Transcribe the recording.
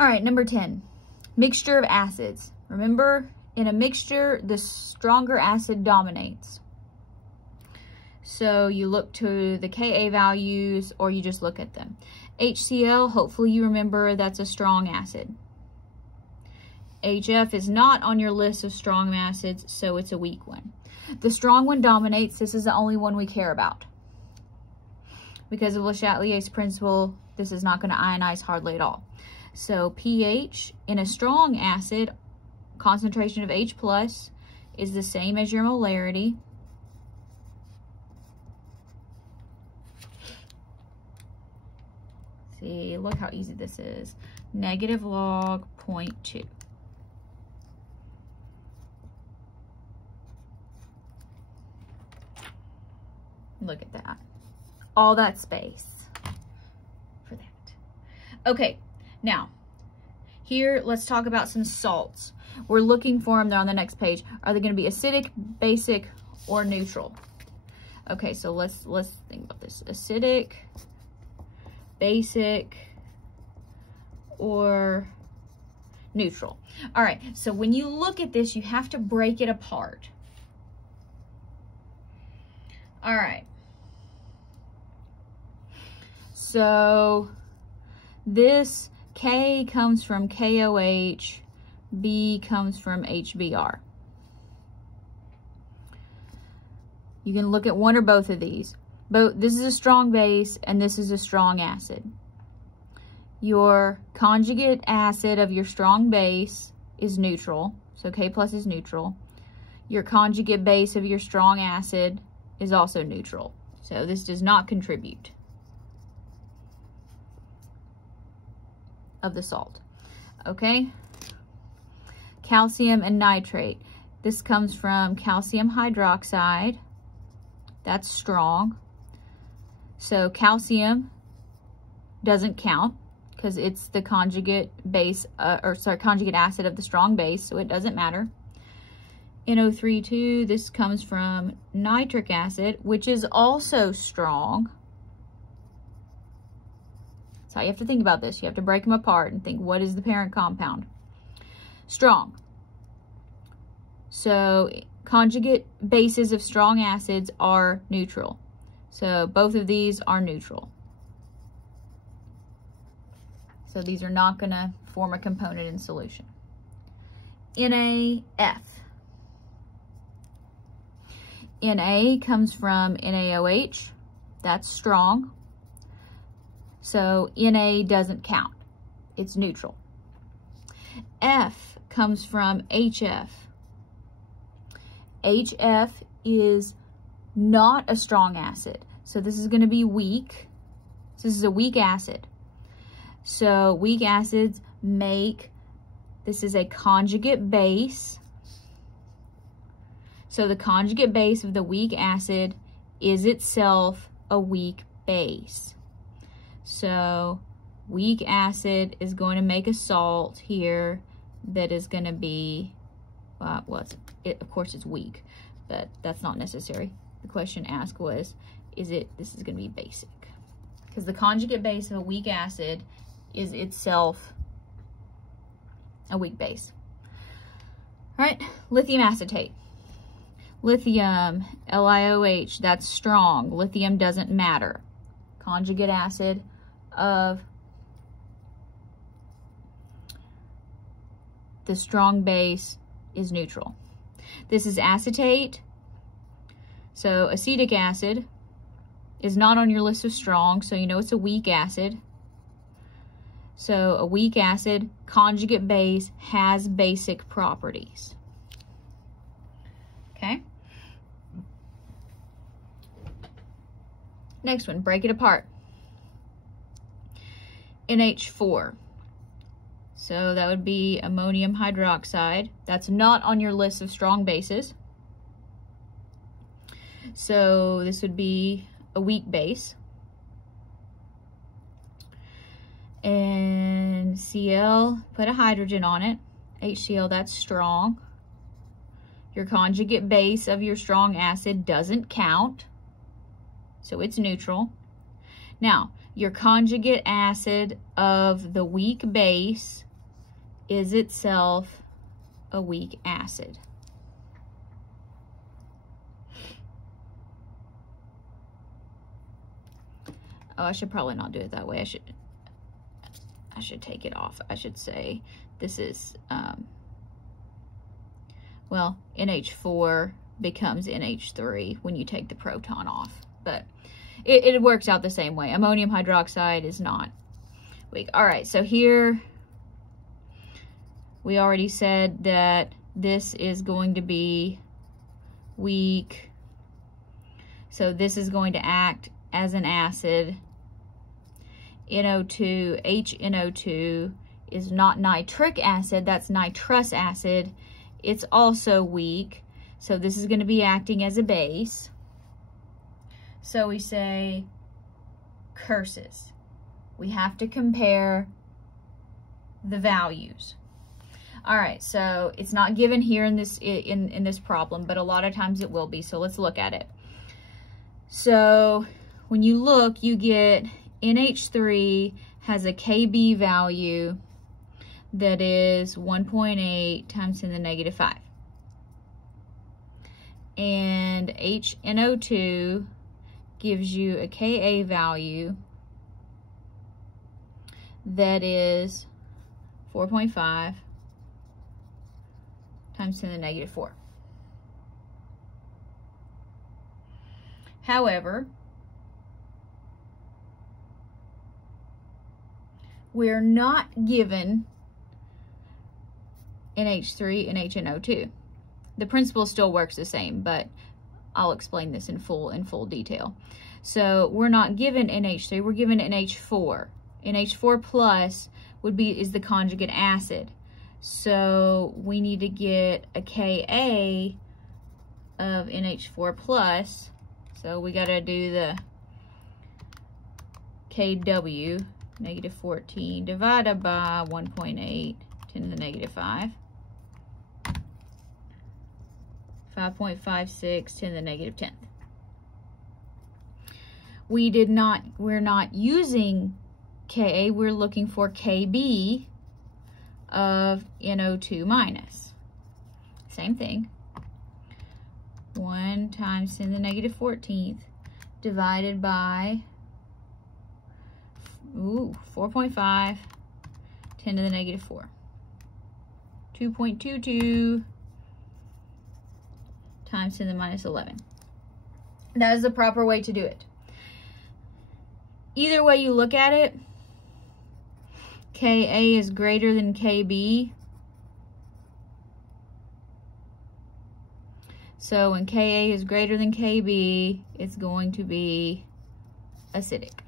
All right, number 10, mixture of acids. Remember, in a mixture, the stronger acid dominates. So you look to the Ka values or you just look at them. HCl, hopefully you remember that's a strong acid. HF is not on your list of strong acids, so it's a weak one. The strong one dominates. This is the only one we care about. Because of Le Chatelier's principle, this is not going to ionize hardly at all. So pH in a strong acid, concentration of H plus is the same as your molarity. See, look how easy this is. Negative log 0.2. Look at that. All that space for that. Okay, now, here, let's talk about some salts. We're looking for them, they're on the next page. Are they gonna be acidic, basic, or neutral? Okay, so let's think about this. Acidic, basic, or neutral. All right, so when you look at this, you have to break it apart. All right. So this K comes from KOH, B comes from HBr. You can look at one or both of these. This is a strong base and this is a strong acid. Your conjugate acid of your strong base is neutral, so K plus is neutral. Your conjugate base of your strong acid is also neutral, so this does not contribute of the salt. Okay, calcium and nitrate. This comes from calcium hydroxide. That's strong. So calcium doesn't count because it's the conjugate base, conjugate acid of the strong base, so it doesn't matter. NO3, this comes from nitric acid, which is also strong. That's how you have to think about this. You have to break them apart and think, what is the parent compound? Strong. So conjugate bases of strong acids are neutral. So both of these are neutral. So these are not going to form a component in solution. NaF. Na comes from NaOH. That's strong. So Na doesn't count. It's neutral. F comes from HF. HF is not a strong acid. So this is going to be weak. This is a weak acid. So weak acids make, this is a conjugate base. So the conjugate base of the weak acid is itself a weak base. So weak acid is going to make a salt here that is going to be, of course it's weak, but that's not necessary. The question asked was, this is going to be basic. Because the conjugate base of a weak acid is itself a weak base. All right, lithium acetate. Lithium, LiOH, that's strong. Lithium doesn't matter. Conjugate acid of the strong base is neutral. This is acetate. So acetic acid is not on your list of strong, so you know it's a weak acid. So a weak acid, conjugate base, has basic properties. Okay? Next one, break it apart. NH4. So that would be ammonium hydroxide. That's not on your list of strong bases. So this would be a weak base. And Cl, put a hydrogen on it. HCl, that's strong. Your conjugate base of your strong acid doesn't count, so it's neutral. Now, your conjugate acid of the weak base is itself a weak acid. Oh, I should probably not do it that way. I should take it off. I should say this is, well, NH4 becomes NH3 when you take the proton off, but it works out the same way. Ammonium hydroxide is not weak. All right, so here we already said that this is going to be weak. So this is going to act as an acid. NO2, HNO2 is not nitric acid, that's nitrous acid. It's also weak. So this is going to be acting as a base. So we say curses. We have to compare the values. All right, so it's not given here in this problem, but a lot of times it will be. So let's look at it. So when you look, you get NH3 has a Kb value that is 1.8 times 10 to the negative 5. And HNO2 gives you a Ka value that is 4.5 times 10 to the negative 4. However, we're not given NH3 and HNO2. The principle still works the same, but I'll explain this in full detail. So we're not given NH3, we're given NH4. NH4 plus is the conjugate acid. So we need to get a Ka of NH4 plus. So we gotta do the Kw, negative 14, divided by 1.8, 10 to the negative 5. 5.56, 10 to the negative 10th. We're not using Ka, we're looking for Kb of NO2 minus. Same thing. 1 times 10 to the negative 14th divided by 4.5, 10 to the negative 4. 2.22 times 10 to the minus 11. That is the proper way to do it. Either way you look at it, Ka is greater than Kb. So when Ka is greater than Kb, it's going to be acidic.